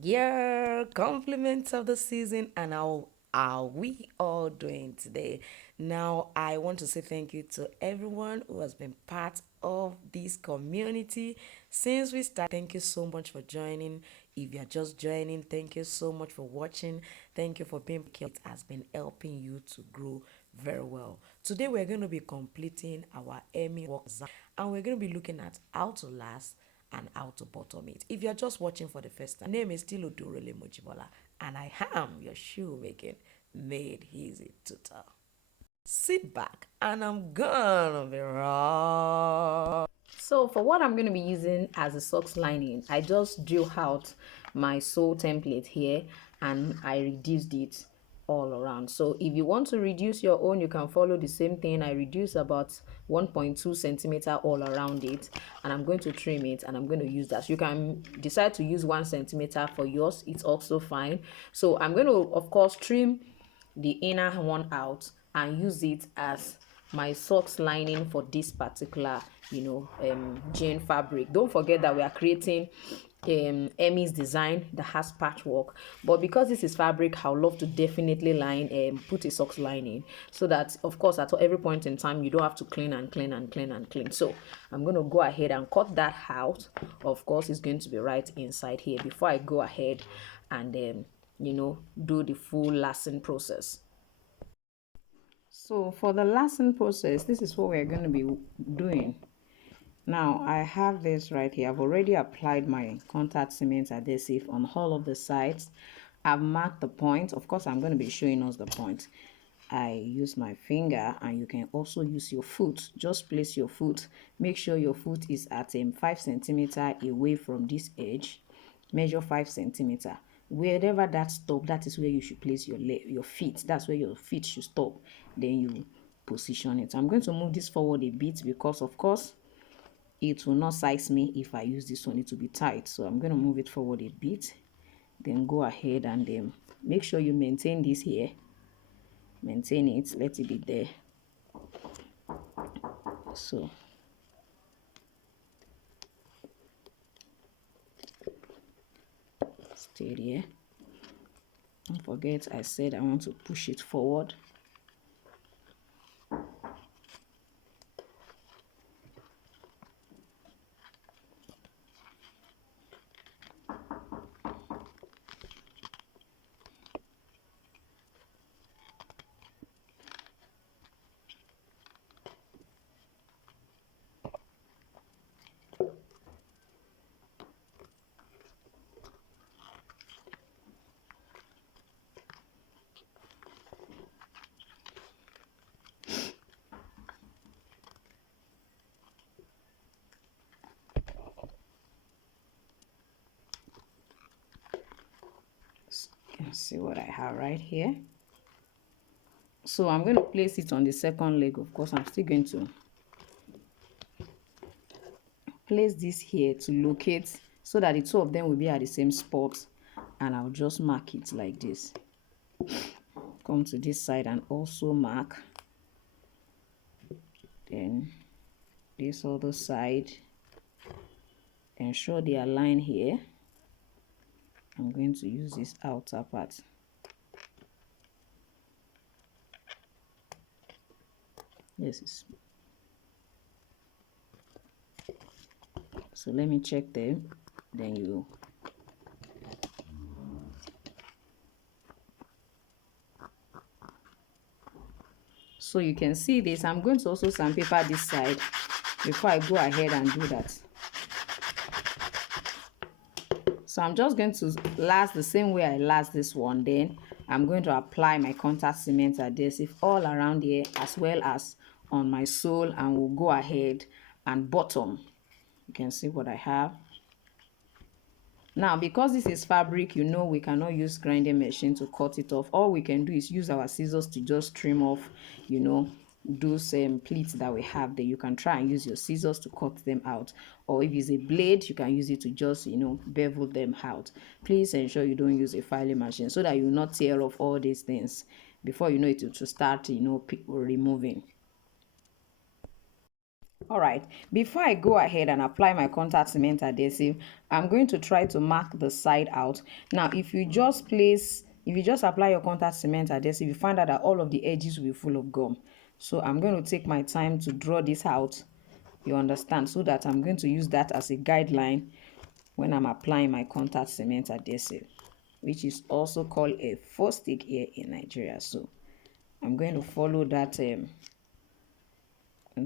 Yeah, compliments of the season, and how are we all doing today? Now, I want to say thank you to everyone who has been part of this community since we started. Thank you so much for joining. If you're just joining, thank you so much for watching. Thank you for being here. It has been helping you to grow very well. Today, we're going to be completing our Emmy work, and we're going to be looking at how to last and how to bottom it. If you're just watching for the first time, my name is still Odurele Mojibola, and I am your shoemaking made easy tutor. Sit back, and I'm gonna be raw. So for what I'm going to be using as a socks lining, I just drew out my sole template here and I reduced it all around. So if you want to reduce your own, you can follow the same thing. I reduce about 1.2 centimeter all around it, and I'm going to trim it, and I'm going to use that. You can decide to use 1 centimeter for yours, it's also fine. So I'm going to, of course, trim the inner one out and use it as my socks lining for this particular jean fabric. Don't forget that we are creating Emmy's design that has patchwork, but because this is fabric, I would love to definitely put a socks lining, so that of course at every point in time you don't have to clean and clean and clean and clean. So I'm going to go ahead and cut that out. Of course, it's going to be right inside here before I go ahead and do the full lashing process. So for the lashing process, this is what we're going to be doing. Now I have this right here. I've already applied my contact cement adhesive on all of the sides. I've marked the point. Of course, I'm going to be showing us the point. I use my finger, and you can also use your foot. Just place your foot. Make sure your foot is at 5 centimeter away from this edge. Measure 5 centimeter. Wherever that stop, that is where you should place your feet. That's where your feet should stop. Then you position it. I'm going to move this forward a bit because of course it will not size me if I use this one. It will be tight, so I'm going to move it forward a bit. Then go ahead and make sure you maintain this here. Maintain it, let it be there. So stay there. Don't forget, I said I want to push it forward. You can see what I have right here. So I'm going to place it on the second leg. Of course, I'm still going to place this here to locate so that the two of them will be at the same spot, and I'll just mark it like this. Come to this side and also mark. Then this other side, ensure they align here. I'm going to use this outer part. This is so let me check them, then you so you can see this. I'm going to also sandpaper this side before I go ahead and do that. So I'm just going to last the same way I last this one. Then I'm going to apply my contact cement adhesive all around here as well as on my sole, and we'll go ahead and bottom. You can see what I have. Now, because this is fabric, we cannot use grinding machine to cut it off. All we can do is use our scissors to just trim off, those pleats that we have there. You can try and use your scissors to cut them out, or if it's a blade, you can use it to just bevel them out. Please ensure you don't use a filing machine so that you will not tear off all these things. Before you know it, to start removing. All right, before I go ahead and apply my contact cement adhesive, I'm going to try to mark the side out. Now, if you just apply your contact cement adhesive, you find out that all of the edges will be full of gum. So I'm going to take my time to draw this out, you understand, so that I'm going to use that as a guideline when I'm applying my contact cement adhesive, which is also called a four stick here in Nigeria. So I'm going to follow that, going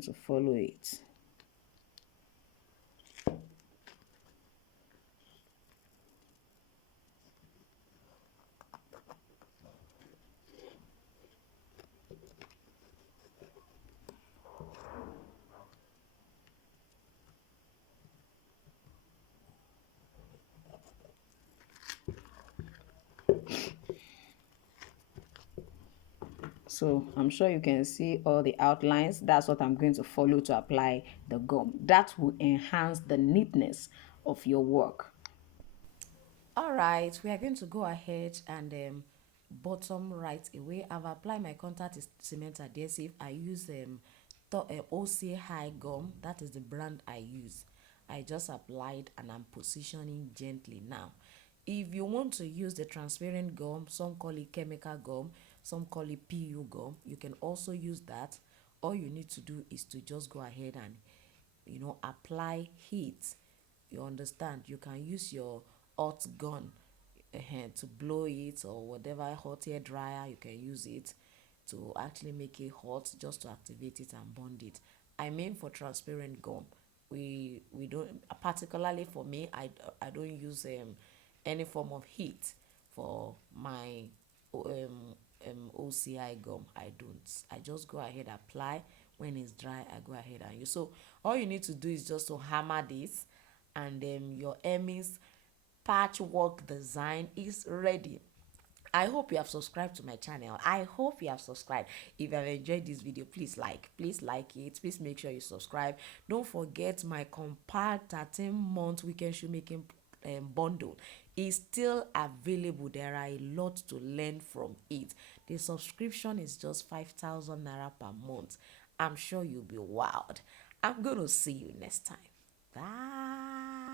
to follow it. So I'm sure you can see all the outlines. That's what I'm going to follow to apply the gum. That will enhance the neatness of your work. All right, we are going to go ahead and bottom right away. I've applied my contact cement adhesive. I use OC High Gum. That is the brand I use. I just applied and I'm positioning gently now. If you want to use the transparent gum, some call it chemical gum, some call it PU gum, you can also use that. All you need to do is to just go ahead and apply heat. You understand? You can use your hot gun to blow it, or whatever hot air dryer, you can use it to actually make it hot, just to activate it and bond it. I mean, for transparent gum, we don't, particularly for me, I don't use any form of heat for my OCI gum. I don't. I just go ahead, apply. When it's dry, I go ahead and use. So all you need to do is just to hammer this, and then your Hermes patchwork design is ready. I hope you have subscribed to my channel. I hope you have subscribed. If you have enjoyed this video, please like it. Please make sure you subscribe. Don't forget my compact 13-month weekend shoemaking bundle is still available. There are a lot to learn from it. The subscription is just 5,000 naira per month. I'm sure you'll be wowed. I'm going to see you next time. Bye.